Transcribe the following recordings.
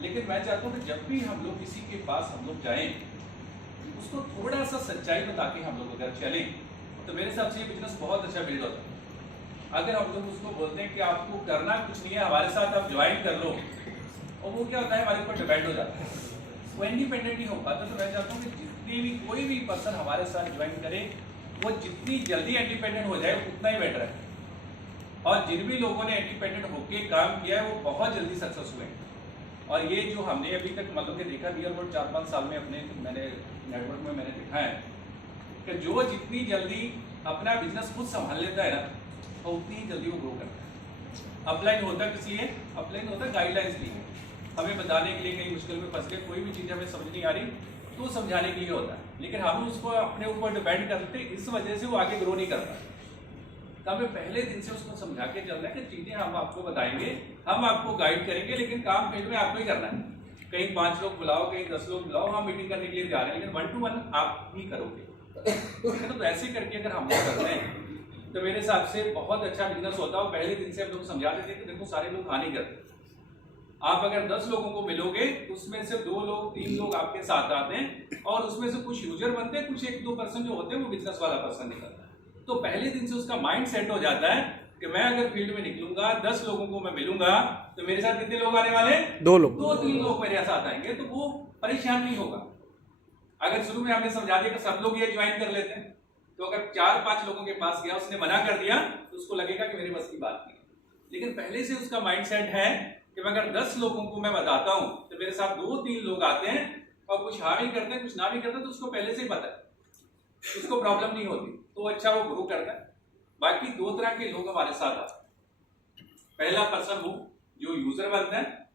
लेकिन मैं चाहता हूँ कि जब भी हम लोग किसी के पास हम लोग जाएं, उसको थोड़ा सा सच्चाई बता के हम लोग अगर चलें तो मेरे हिसाब से ये बिजनेस बहुत अच्छा बिल्ड होता है। अगर हम लोग उसको बोलते हैं कि आपको करना कुछ नहीं है, हमारे साथ आप ज्वाइन कर लो, और वो क्या होता है, हमारे ऊपर डिपेंड हो जाता है, वो इंडिपेंडेंट नहीं हो पाता। तो मैं चाहता हूँ कि जितनी भी कोई भी पर्सन हमारे साथ ज्वाइन करे, वो जितनी जल्दी इंडिपेंडेंट हो जाए उतना ही बेटर है। और जिन भी लोगों ने इंडिपेंडेंट होकर काम किया है वो बहुत जल्दी सक्सेस हुए हैं। और ये जो हमने अभी तक मतलब कि देखा भी और 4-5 साल में अपने मैंने नेटवर्क में मैंने देखा है कि जो जितनी जल्दी अपना बिजनेस खुद संभाल लेता है ना, तो उतनी ही जल्दी वो ग्रो करता है। अपलाइन होता किस लिए? अपलाइन होता है गाइडलाइंस लिए, हमें बताने के लिए, कहीं मुश्किल में फंस गए, कोई भी चीज़ हमें समझ नहीं आ रही तो समझाने के लिए होता है। लेकिन हम उसको अपने ऊपर डिपेंड करते, इस वजह से वो आगे ग्रो नहीं करता। तो हमें पहले दिन से उसको समझा के चलना है कि चीज़ें हम आपको बताएंगे, हम आपको गाइड करेंगे, लेकिन काम फील्ड में आपको ही करना है। कहीं 5 लोग बुलाओ, कहीं 10 लोग बुलाओ, हम मीटिंग करने के लिए जा रहे हैं, लेकिन 1 to 1 आप ही करोगे। तो ऐसे करके अगर हम लोग करते हैं तो मेरे हिसाब से बहुत अच्छा बिजनेस होता है। पहले दिन से हम लोग समझा देते हैं कि देखो सारे लोग खा नहीं करते, आप अगर 10 लोगों को मिलोगे उसमें से 2 लोग 3 लोग आपके साथ आते हैं, और उसमें से कुछ यूजर बनते हैं, कुछ 1-2% जो होते हैं वो बिजनेस वाला पर्सन निकलता है। तो पहले दिन से उसका माइंड सेट हो जाता है कि मैं अगर फील्ड में निकलूंगा, 10 लोगों को मैं मिलूंगा, तो मेरे साथ कितने लोग आने वाले? 2 लोग, 2-3 लोग मेरे साथ आएंगे, तो वो परेशान नहीं होगा। अगर शुरू में हमने समझा दिया कि सब लोग ये ज्वाइन कर लेते हैं, तो अगर 4-5 लोगों के पास गया, उसने मना कर दिया, तो उसको लगेगा कि मेरे बस की बात नहीं। लेकिन पहले से उसका माइंड सेट है कि अगर 10 लोगों को मैं बताता हूं तो मेरे साथ 2-3 लोग आते हैं, और कुछ हाँ भी करते हैं, कुछ ना भी करते हैं, तो उसको पहले से ही पता है, उसको प्रॉब्लम नहीं होती, तो अच्छा वो ग्रो करता है। बाकी 2 तरह के लोग हमारे साथ आते हैं। पहला पर्सन वो जो यूजर बनता है,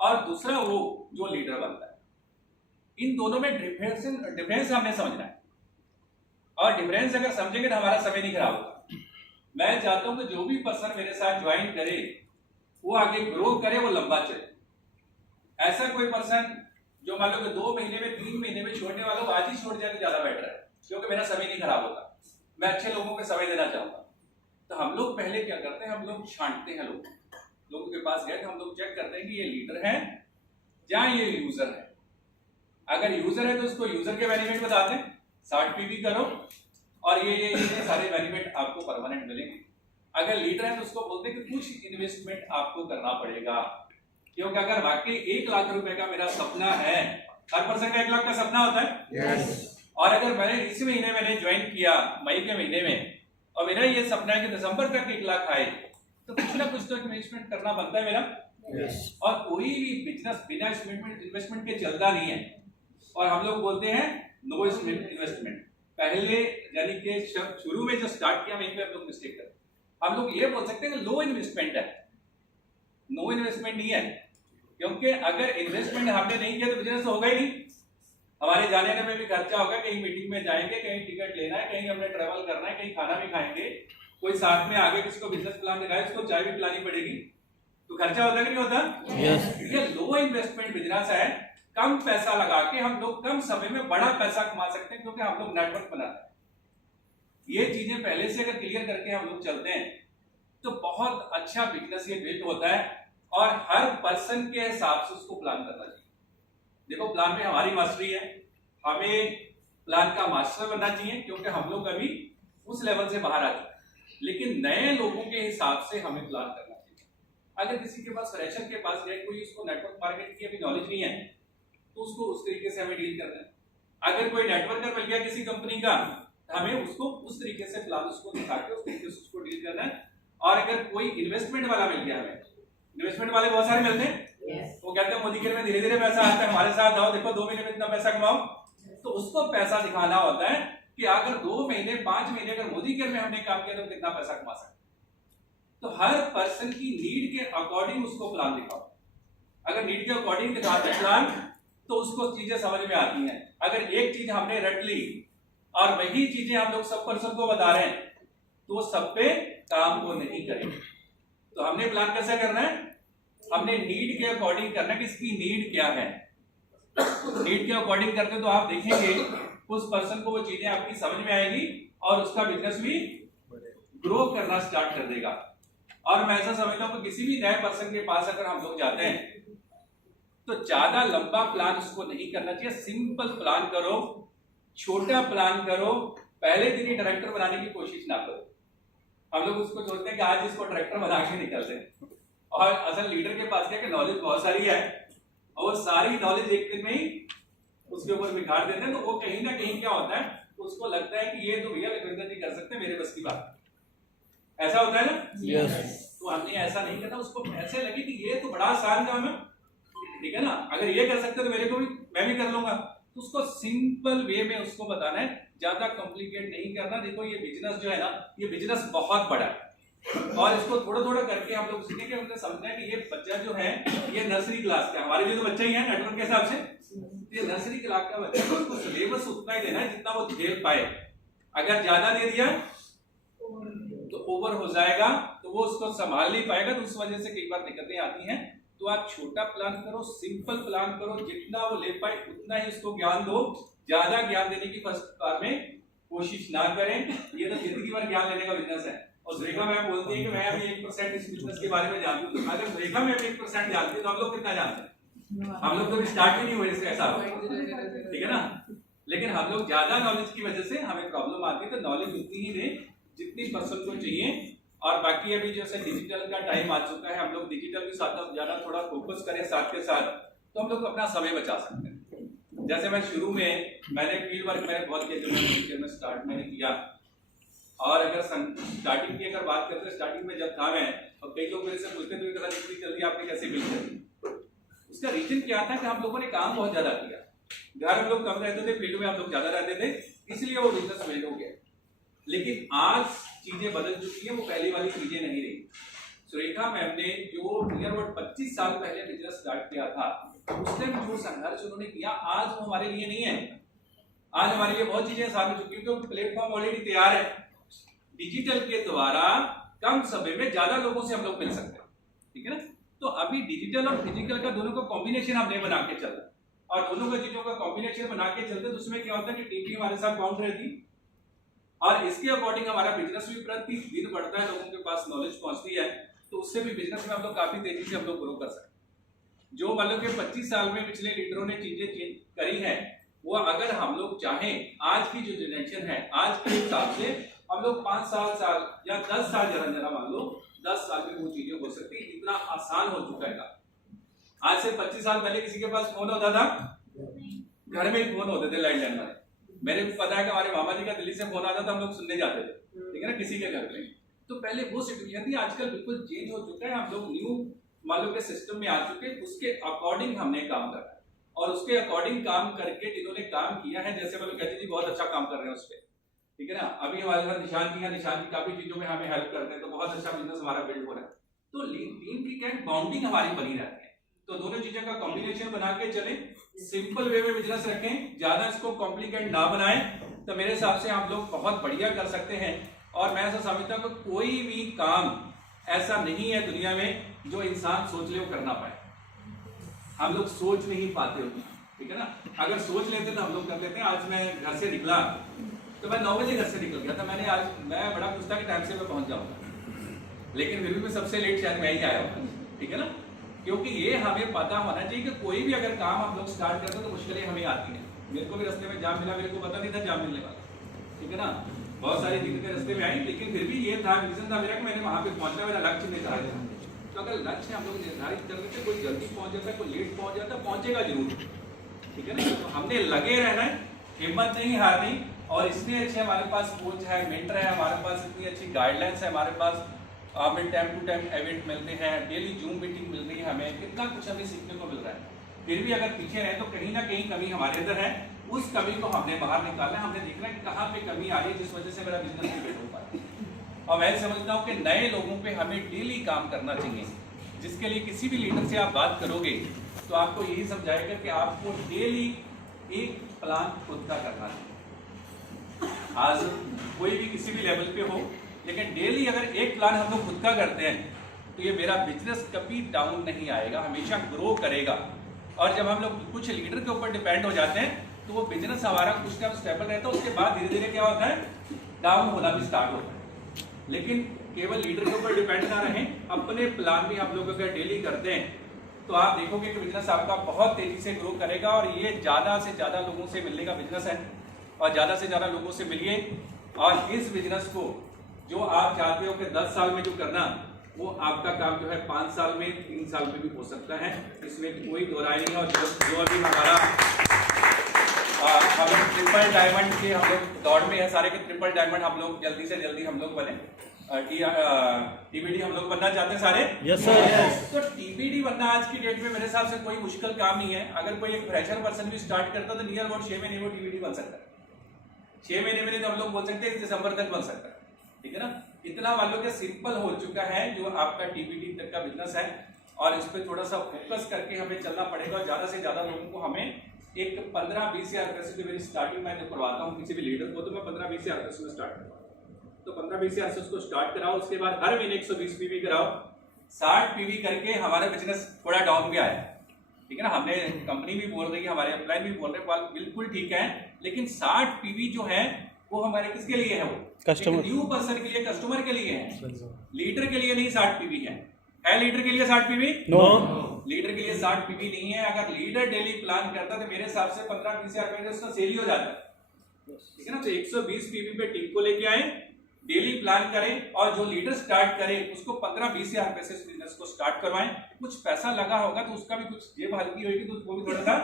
और दूसरा वो जो लीडर बनता है। इन दोनों में डिफरेंस हमने समझना है, और डिफरेंस अगर समझेंगे तो हमारा समय नहीं खराब होगा। मैं चाहता हूं कि जो भी पर्सन मेरे साथ ज्वाइन करे वो आगे ग्रो करे, वो लंबा चले। ऐसा कोई पर्सन जो मान लो कि 2 महीने में 3 महीने में छोड़ने वाला, वो आज ही छोड़ जाए तो ज्यादा बेटर है, क्योंकि मेरा समय नहीं खराब होता, मैं अच्छे लोगों को समय देना चाहूंगा। तो हम लोग पहले क्या करते हैं, हम लोग छांटते हैं लोगों के पास गए तो हम लोग चेक करते हैं कि ये लीडर है या ये यूजर है। अगर यूजर है तो उसको यूजर के बेनिफिट बताते हैं, 60 पीवी करो और ये सारे बेनिफिट आपको परमानेंट मिलेंगे। अगर लीडर है तो उसको बोलते हैं कि कुछ इन्वेस्टमेंट आपको करना पड़ेगा, क्योंकि अगर वाकई 1 लाख रुपए का मेरा सपना है, हर पर्सन का 1 लाख का सपना होता है, और अगर मैंने इसी महीने मैंने ज्वाइन किया मई के महीने में, और मेरा ये सपना है कि दिसंबर तक 1 लाख आए, तो कुछ ना कुछ तो इन्वेस्टमेंट करना बनता है मेरा। और कोई भी बिजनेस बिना इन्वेस्टमेंट के चलता नहीं है, और हम लोग बोलते हैं नो इन्वेस्टमेंट। पहले यानी कि शुरू में जो स्टार्ट किया वहीं पे हम लोग मिस्टेक करते हैं। हम लोग ये बोल सकते हैं कि लो इन्वेस्टमेंट है, नो इन्वेस्टमेंट नहीं है, क्योंकि अगर इन्वेस्टमेंट हमने नहीं किया तो बिजनेस तो होगा ही नहीं। हमारे जाने आने में भी खर्चा होगा, कहीं मीटिंग में जाएंगे, कहीं टिकट लेना है, कहीं हमने ट्रेवल करना है, कहीं खाना भी खाएंगे, कोई साथ में आगे किसी को बिजनेस प्लान लगाए उसको चाय भी पिलानी पड़ेगी, तो खर्चा होता है कि नहीं होता? ये लो इन्वेस्टमेंट बिजनेस है, कम पैसा लगा के हम लोग कम समय में बड़ा पैसा कमा सकते हैं, क्योंकि हम लोग नेटवर्क बनाते हैं। ये चीजें पहले से अगर क्लियर करके हम लोग चलते हैं तो बहुत अच्छा बिजनेस ये बिल्ड होता है, और हर पर्सन के हिसाब से उसको प्लान करना चाहिए। देखो प्लान में हमारी मास्टरी है, हमें प्लान का मास्टर बनना चाहिए, क्योंकि हम लोग अभी उस लेवल से बाहर आ चुके हैं, लेकिन नए लोगों के हिसाब से हमें प्लान करना चाहिए। अगर किसी के पास फ्रेशर के पास गए, कोई उसको नेटवर्क मार्केट की अभी नॉलेज नहीं है, तो उसको उस तरीके से हमें डील करना है। अगर कोई नेटवर्कर मिल गया किसी कंपनी का, हमें उसको उस तरीके से प्लान उसको दिखा के उस तरीके से उसको डील करना है। और अगर कोई इन्वेस्टमेंट वाला मिल गया, हमें इन्वेस्टमेंट वाले बहुत सारे मिलते हैं, वो कहते हैं मोदी केयर में धीरे धीरे पैसा आता है, हमारे साथ आओ, देखो 2 महीने में इतना पैसा कमाओ। तो उसको पैसा दिखाना होता है कि अगर 2 महीने 5 महीने अगर मोदी केयर में हमने काम किया तो कितना पैसा कमा सकते। तो हर पर्सन की नीड के अकॉर्डिंग उसको प्लान दिखाओ। अगर नीड के अकॉर्डिंग दिखाते हैं प्लान तो उसको चीजें समझ में आती हैं। अगर एक चीज हमने रट ली और वही चीजें हम लोग सब पर्सन को बता रहे हैं तो वो सब पे काम को नहीं करेंगे। तो हमने प्लान कैसे करना है, हमने नीड के अकॉर्डिंग करना है कि इसकी नीड क्या है। नीड के अकॉर्डिंग करते तो आप देखेंगे उस पर्सन को वो चीजें आपकी समझ में आएगी और उसका बिजनेस भी ग्रो करना स्टार्ट कर देगा। और मैं ऐसा समझता हूं कि किसी भी नए पर्सन के पास अगर हम लोग जाते हैं तो ज्यादा लंबा प्लान उसको नहीं करना चाहिए, सिंपल प्लान करो, छोटा प्लान करो, पहले दिन ही डायरेक्टर बनाने की कोशिश ना करो। हम लोग उसको सोचते हैं कि आज इसको डायरेक्टर बना के निकलते हैं, और असल लीडर के पास क्या कि नॉलेज बहुत सारी है और वो सारी नॉलेज एक दिन में ही उसके ऊपर बिगाड़ देते हैं। तो वो कहीं ना कहीं क्या होता है, उसको लगता है कि ये तो भैया लखविंदर जी कर सकते हैं, मेरे बस की बात। ऐसा होता है ना? यस। तो हमने ऐसा नहीं करना, उसको ऐसे लगे कि ये तो बड़ा आसान काम है, ठीक है ना, अगर ये कर सकते तो मेरे को भी, मैं भी कर लूंगा। तो उसको सिंपल वे में उसको बताना है, ज्यादा कॉम्प्लिकेट नहीं करना। देखो ये बिजनेस जो है ना, ये बिजनेस बहुत बड़ा है और इसको थोड़ा थोड़ा करके हम लोग सीखेंगे। हमने समझना है कि ये बच्चा जो है ये नर्सरी क्लास का, हमारे लिए तो बच्चा ही है नेटवर्क के हिसाब से, ये नर्सरी क्लास का बच्चा है, उसको सिलेबस उतना ही देना है जितना वो झेल पाए। अगर ज्यादा दे दिया तो ओवर हो जाएगा, तो वो उसको संभाल नहीं पाएगा, तो उस वजह से कई बार दिक्कतें आती हैं। तो आप छोटा प्लान करो, सिंपल प्लान करो, जितना वो ले पाए उतना ही उसको ज्ञान दो, ज्यादा ज्ञान देने की फर्स्ट बार में कोशिश ना करें। ये तो जिंदगी भर ज्ञान लेने का बिजनेस है। और सुरेखा मैम बोलती है कि मैं अभी 1% इस बिजनेस के बारे में जानती हूँ। अगर सुरेखा मैम 1% जानती है तो हम लोग कितना जानते हैं? हम लोग तो भी स्टार्ट ही नहीं हुए इसके साथ, ठीक है ना। लेकिन हम लोग ज्यादा नॉलेज की वजह से हमें प्रॉब्लम आती है। तो नॉलेज उतनी ही दें जितनी पर्सन को चाहिए। और बाकी अभी जैसे डिजिटल का टाइम आ चुका है, हम लोग डिजिटल के साथ ज्यादा थोड़ा फोकस करें साथ के साथ, तो हम लोग अपना समय बचा सकते हैं। जैसे मैं शुरू में मैंने फील्ड वर्क मैंने बहुत किया, जब मैं स्टार्ट मैंने किया। और अगर स्टार्टिंग की अगर बात करते हैं, स्टार्टिंग में जब था मैं, और कई लोग मेरे से पूछते थे कि इतनी जल्दी आपने कैसे बिल्ड करी। उसका रीजन क्या था कि हम लोगों ने काम बहुत ज्यादा किया, घर हम लोग कम रहते थे, फील्ड में हम लोग ज्यादा रहते थे, इसलिए वो बिजनेस बिल्ड हो गया। लेकिन आज चीजें बदल चुकी है, वो पहली वाली चीजें नहीं रही। सुरेखा मैम ने जो नियर अबाउट 25 साल पहले बिजनेस स्टार्ट किया था, उस टाइम जो संघर्ष उन्होंने किया आज वो हमारे लिए नहीं है। आज हमारे लिए बहुत चीजें आसान हो चुकी है, क्योंकि प्लेटफॉर्म ऑलरेडी तैयार है। डिजिटल के द्वारा कम समय में ज्यादा लोगों से हम लोग मिल सकते हैं, ठीक है ना। तो अभी डिजिटल और फिजिकल का दोनों का कॉम्बिनेशन हमने बना के चलता है, और दोनों का चीजों का कॉम्बिनेशन बना के चलते, तो उसमें क्या होता है कि टीम भी हमारे साथ बाउंड रहती, और इसके अकॉर्डिंग हमारा बिजनेस भी प्रति दिन बढ़ता है, लोगों के पास नॉलेज पहुंचती है। तो उससे भी बिजनेस में हम लोग काफी तेजी से हम लोग ग्रो कर सकते हैं। जो मान लो कि 25 साल में पिछले लीडरों ने चीजें चेंज करी है, वो अगर हम लोग चाहें, आज की जो जनरेशन है, आज के हिसाब से हम लोग 5 साल या 10 साल जरा मान लो, 10 साल में वो चीजें हो सकती है। इतना आसान हो चुका है। आज से 25 साल पहले किसी के पास फोन होता था, घर में ही फोन होते थे लैंडलाइन वाले। मेरे को पता है कि हमारे मामा जी का दिल्ली से फोन आता था, हम लोग सुनने जाते थे, ठीक है ना, किसी के घर पे। तो पहले वो सिचुएशन थी, आजकल बिल्कुल चेंज हो चुका है। हम लोग न्यू मान लो के सिस्टम में आ चुके, उसके अकॉर्डिंग हमने काम करना है, और उसके अकॉर्डिंग काम करके जिन्होंने काम किया है, जैसे मतलब कहते जी बहुत अच्छा काम कर रहे हैं उस पर, ठीक है ना। अभी हमारे साथ निशान जी है, निशान जी काफी चीजों में हमें हेल्प करते हैं, तो बहुत अच्छा बिजनेस हमारा बिल्ड हो रहा है। तो टीम की क्या बाउंडिंग हमारी बनी रहती है। तो दोनों चीजों का कॉम्बिनेशन बना के चले, सिंपल वे में बिजनेस रखें, ज्यादा इसको कॉम्प्लिकेट ना बनाएं, तो मेरे हिसाब से हम लोग बहुत बढ़िया कर सकते हैं। और मैं ऐसा समझता हूं कि कोई भी काम ऐसा नहीं है दुनिया में जो इंसान सोच ले वो करना पाए। हम लोग सोच नहीं पाते हो, ठीक है ना। अगर सोच लेते तो हम लोग कर लेते हैं। आज मैं घर से निकला तो मैं 9 बजे घर से निकल गया था। मैं बड़ा खुश था कि टाइम से मैं पहुंच जाऊंगा, लेकिन फिर भी मैं सबसे लेट शायद मैं ही आया हूँ, ठीक है ना। क्योंकि ये हमें पता होना चाहिए कि कोई भी अगर काम हम लोग स्टार्ट करते हैं तो मुश्किलें हमें आती हैं। मेरे को भी रास्ते में जाम मिला, मेरे को पता नहीं था जाम मिलने वाला, ठीक है ना। बहुत सारी दिक्कतें रास्ते में आई, लेकिन फिर भी ये था विजन था मेरा कि मैंने वहां पे पहुंचना, मेरा लक्ष्य निर्धारित था। तो अगर लक्ष्य हम लोग निर्धारित कर लेते, कोई जल्दी पहुंच जाता है, कोई लेट पहुंच जाता है, पहुंचेगा जरूर, ठीक है ना। तो हमने लगे रहना है, हिम्मत नहीं हारनी। और इतने अच्छे हमारे पास कोच है, मेंटर है, हमारे पास इतनी अच्छी गाइडलाइंस है, हमारे पास हमें टाइम टू टाइम इवेंट मिलते हैं, डेली जूम मीटिंग मिल रही है, हमें कितना कुछ हमें सीखने को मिल रहा है। फिर भी अगर पीछे रहे तो कहीं ना कहीं कमी हमारे अंदर है, उस कमी को हमने बाहर निकालना है। हमने देखना है कि कहाँ पे कमी आ रही है जिस वजह से मेरा बिजनेस नहीं बिल्ड हो पाए। और मैं समझता हूँ कि नए लोगों पे हमें डेली काम करना चाहिए, जिसके लिए किसी भी लीडर से आप बात करोगे तो आपको यही समझाएगा कि आपको डेली एक प्लान खुद का करना चाहिए। आज कोई भी किसी भी लेवल पे हो, लेकिन डेली अगर एक प्लान हम लोग खुद का करते हैं तो ये मेरा बिजनेस कभी डाउन नहीं आएगा, हमेशा ग्रो करेगा। और जब हम लोग कुछ लीडर के ऊपर डिपेंड हो जाते हैं तो वो बिजनेस हमारा कुछ टाइम स्टेबल रहता है, उसके बाद धीरे धीरे क्या होता है, डाउन होना भी स्टार्ट होता है। लेकिन केवल लीडर के ऊपर डिपेंड ना रहें, अपने प्लान भी हम लोग अगर डेली करते हैं तो आप देखोगे कि बिजनेस आपका बहुत तेजी से ग्रो करेगा और ये ज्यादा से ज्यादा लोगों से मिलने का बिजनेस है और ज्यादा से ज्यादा लोगों से मिलिए और इस बिजनेस को जो आप चाहते हो कि 10 साल में जो करना वो आपका काम जो है 5 साल में 3 साल में भी हो सकता है, इसमें कोई दो राय नहीं है। और जो अभी हमारा हम लोग ट्रिपल डायमंड के हम लोग दौड़ में है सारे के ट्रिपल डायमंड हम लोग जल्दी से जल्दी हम लोग बने। टीबीडी हम लोग बनना चाहते हैं सारे। Yes sir yes. तो टीबीडी बनना आज की डेट में मेरे हिसाब से कोई मुश्किल काम नहीं है। अगर कोई एक फ्रेशर पर्सन भी स्टार्ट करता तो नियर अबाउट 6 महीने वो टीबीडी बन सकता है। 6 महीने में तो हम लोग बोल सकते हैं दिसंबर तक बन सकता है, ठीक है ना। इतना मान लो कि सिंपल हो चुका है जो आपका टीबीडी तक का बिजनेस है और इस पर थोड़ा सा फोकस करके हमें चलना पड़ेगा। ज्यादा से ज्यादा लोगों को हमें एक 15-20 हज़ार पैसे की मेरी स्टार्टिंग में जो करवाता हूँ किसी भी लीडर को, तो मैं 15-20 हज़ार पैसे में स्टार्ट करवाता हूँ। तो 15-20 हज़ार से उसको स्टार्ट कराओ, उसके बाद हर महीने 120 पीवी कराओ। 60 पीवी करके हमारा बिजनेस थोड़ा डाउन गया है, ठीक है ना। हमने कंपनी भी बोल रही है, हमारे एम्प्लॉय भी बोल रहे हैं, बिल्कुल ठीक है, लेकिन 60 पीवी जो है वो हमारे किसके लिए है? वो कस्टमर, न्यू पर्सन के लिए, कस्टमर के लिए है, लीडर के लिए नहीं। 60 पीवी है लीडर के लिए 60 पीवी? नो, लीडर के लिए 60 पीवी नहीं है। अगर लीडर डेली प्लान करता तो मेरे हिसाब से 15-20 हज़ार रुपए उसका सेल ही हो जाता है, ठीक है ना। तो 120 पीवी पे टीम को लेके आए, डेली प्लान करें और जो लीडर स्टार्ट करे उसको 15-20 हज़ार रुपए से इस बिजनेस को स्टार्ट करवाएं। कुछ पैसा लगा होगा तो उसका भी कुछ जेब हल्की होगी तो उसको भी थोड़ा सा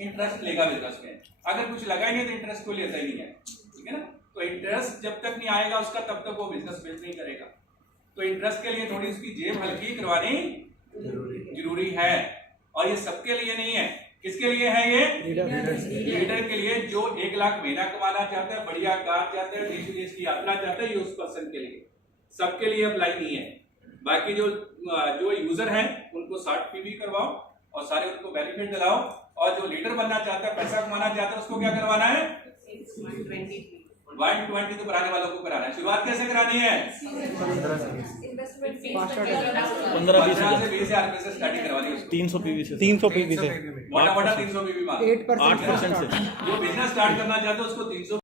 इंटरेस्ट लेगा बिजनेस में। अगर कुछ लगा ही नहीं तो इंटरेस्ट कोई लेता ही नहीं है, ठीक है ना। तो इंटरेस्ट जब तक नहीं आएगा उसका तब तक वो बिजनेस बिल्ड नहीं करेगा। तो इंटरेस्ट के लिए थोड़ी उसकी जेब हल्की करवानी जरूरी है और ये सबके लिए नहीं है। किसके लिए है ये? लीडर के लिए जो 1 लाख महीना कमाना चाहता है, बढ़िया कार चाहते हैं, देश विदेश की यात्रा चाहते हैं, ये उस पर्सन के लिए, सबके लिए अप्लाई नहीं है। बाकी जो यूजर हैं उनको 60 पीवी करवाओ और सारे उनको बेनिफिट दिलाओ और जो लीडर बनना चाहता है, पैसा कमाना चाहता है, उसको क्या करवाना है? 120 तो कराने वालों को कराना है। शुरुआत कैसे करानी है? 15 से 20 हज़ार रुपए से स्टार्टिंग करवानी है। 300 पीवी से 300 पीवी से मोटा 300 पीवी 8% से जो बिजनेस स्टार्ट करना चाहते हैं उसको 300